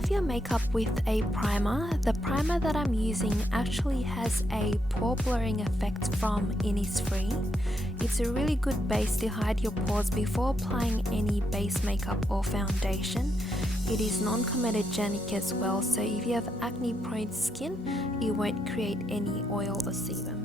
off your makeup with a primer. The primer that I'm using actually has a pore blurring effect from Innisfree. It's a really good base to hide your pores before applying any base makeup or foundation. It is non-comedogenic as well, so if you have acne prone skin, it won't create any oil or sebum.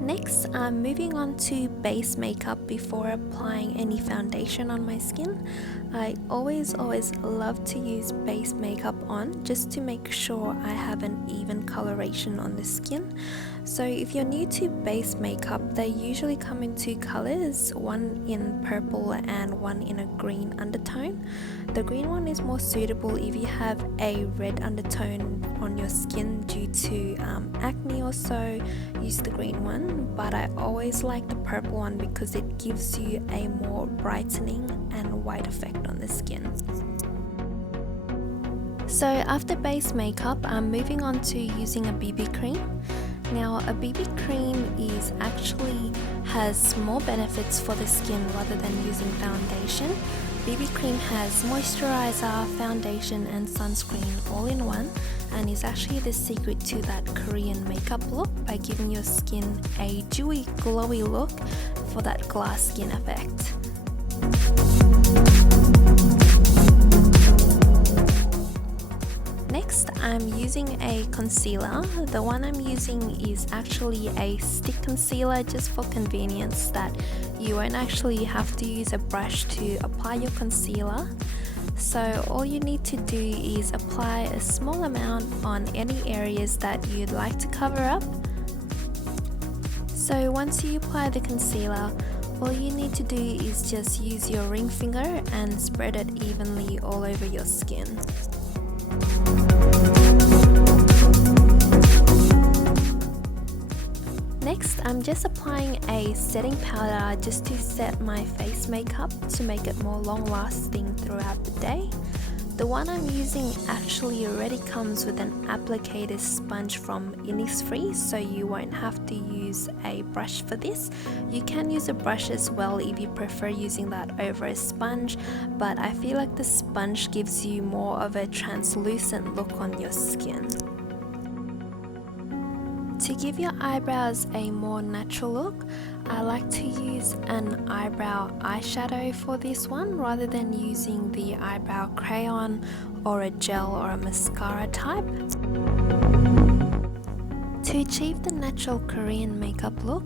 Next, I'm moving on to base makeup before applying any foundation on my skin. I always love to use base makeup on just to make sure I have an even coloration on the skin. So if you're new to base makeup, they usually come in two colors, one in purple and one in a green undertone. The green one is more suitable if you have a red undertone on your skin due to acne or so, use the green one, but I always like the purple one because it gives you a more brightening and white effect on the skin. So after base makeup, I'm moving on to using a BB cream. Now a BB cream has more benefits for the skin rather than using foundation. BB cream has moisturizer, foundation and sunscreen all in one, and is actually the secret to that Korean makeup look by giving your skin a dewy, glowy look for that glass skin effect. Next, I'm using a concealer. The one I'm using is actually a stick concealer just for convenience, that you won't actually have to use a brush to apply your concealer. So all you need to do is apply a small amount on any areas that you'd like to cover up. So once you apply the concealer, all you need to do is just use your ring finger and spread it evenly all over your skin. Next, I'm just applying a setting powder just to set my face makeup to make it more long lasting throughout the day. The one I'm using actually already comes with an applicator sponge from Innisfree, so you won't have to use a brush for this. You can use a brush as well if you prefer using that over a sponge, but I feel like the sponge gives you more of a translucent look on your skin. To give your eyebrows a more natural look, I like to use an eyebrow eyeshadow for this one rather than using the eyebrow crayon or a gel or a mascara type. To achieve the natural Korean makeup look,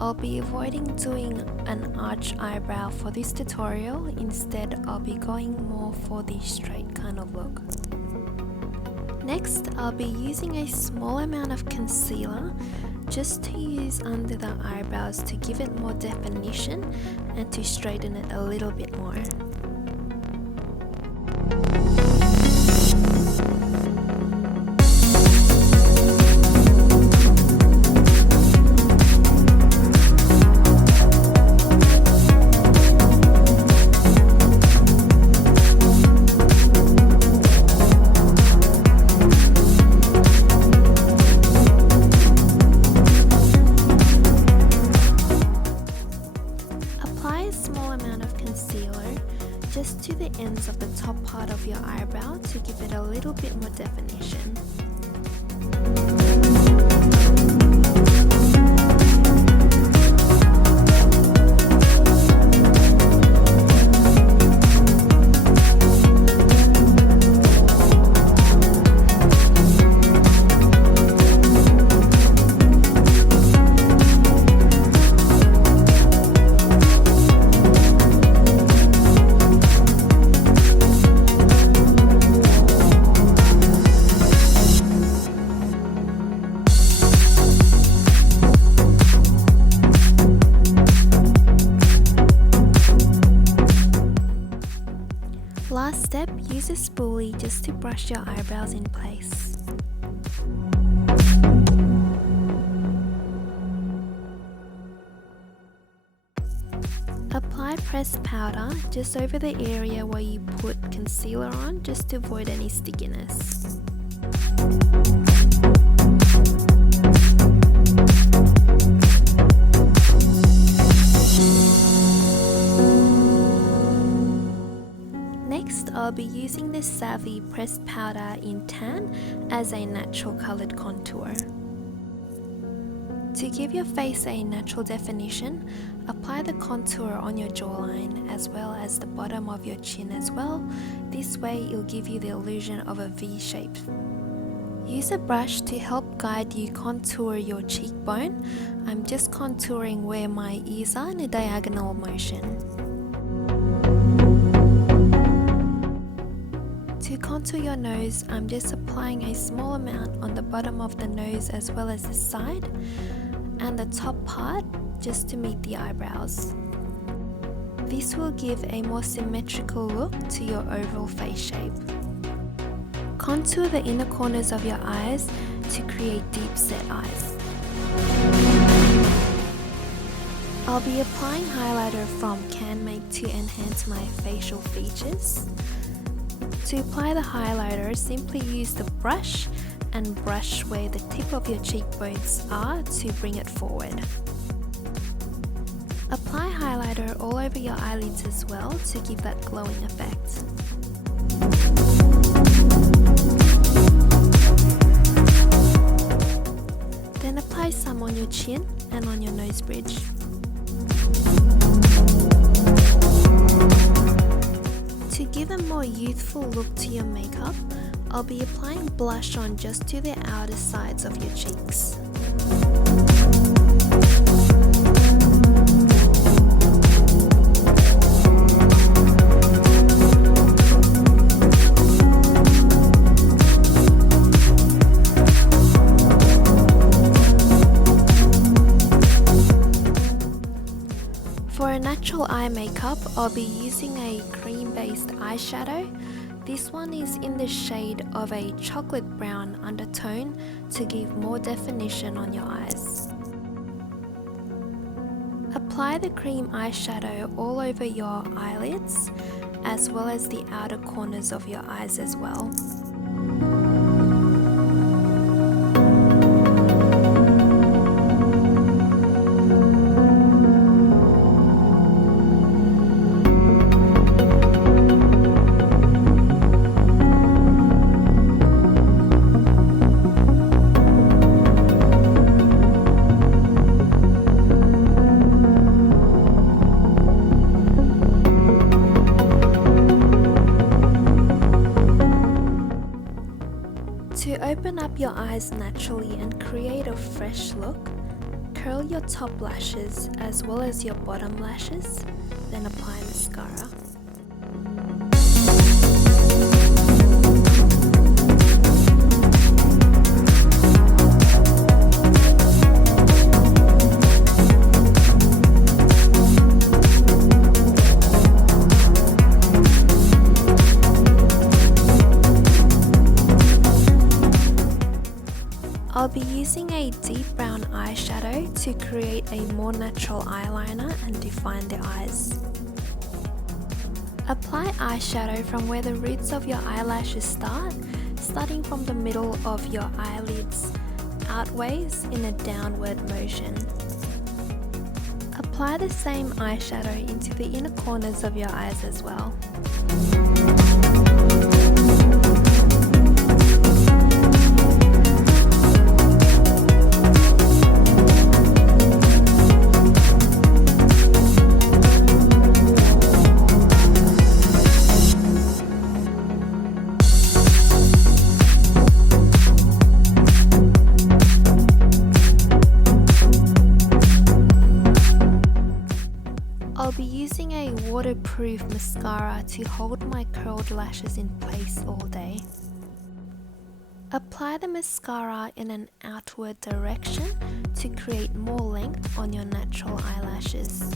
I'll be avoiding doing an arch eyebrow for this tutorial. Instead, I'll be going more for the straight kind of look. Next, I'll be using a small amount of concealer just to use under the eyebrows to give it more definition and to straighten it a little bit more. Just to the ends of the top part of your eyebrow to give it a little bit more definition. Last step, use a spoolie just to brush your eyebrows in place. Apply pressed powder just over the area where you put concealer on, just to avoid any stickiness. Next, I'll be using this Savvy pressed powder in tan as a natural coloured contour. To give your face a natural definition, apply the contour on your jawline as well as the bottom of your chin as well. This way it'll give you the illusion of a V shape. Use a brush to help guide you contour your cheekbone. I'm just contouring where my ears are in a diagonal motion. To contour your nose, I'm just applying a small amount on the bottom of the nose as well as the side and the top part just to meet the eyebrows. This will give a more symmetrical look to your overall face shape. Contour the inner corners of your eyes to create deep set eyes. I'll be applying highlighter from Can Make to enhance my facial features. To apply the highlighter, simply use the brush and brush where the tip of your cheekbones are to bring it forward. Apply highlighter all over your eyelids as well to give that glowing effect. Then apply some on your chin and on your nose bridge. To give a more youthful look to your makeup, I'll be applying blush on just to the outer sides of your cheeks. For a natural eye makeup, I'll be using a cream-based eyeshadow. This one is in the shade of a chocolate brown undertone to give more definition on your eyes. Apply the cream eyeshadow all over your eyelids as well as the outer corners of your eyes as well. To open up your eyes naturally and create a fresh look, curl your top lashes as well as your bottom lashes, then apply mascara. I'll be using a deep brown eyeshadow to create a more natural eyeliner and define the eyes. Apply eyeshadow from where the roots of your eyelashes start, starting from the middle of your eyelids outwards in a downward motion. Apply the same eyeshadow into the inner corners of your eyes as well. I'll be using a waterproof mascara to hold my curled lashes in place all day. Apply the mascara in an outward direction to create more length on your natural eyelashes.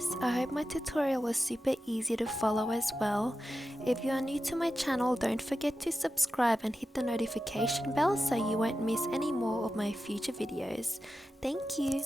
guys, I hope my tutorial was super easy to follow as well. If you are new to my channel, don't forget to subscribe and hit the notification bell so you won't miss any more of my future videos. Thank you.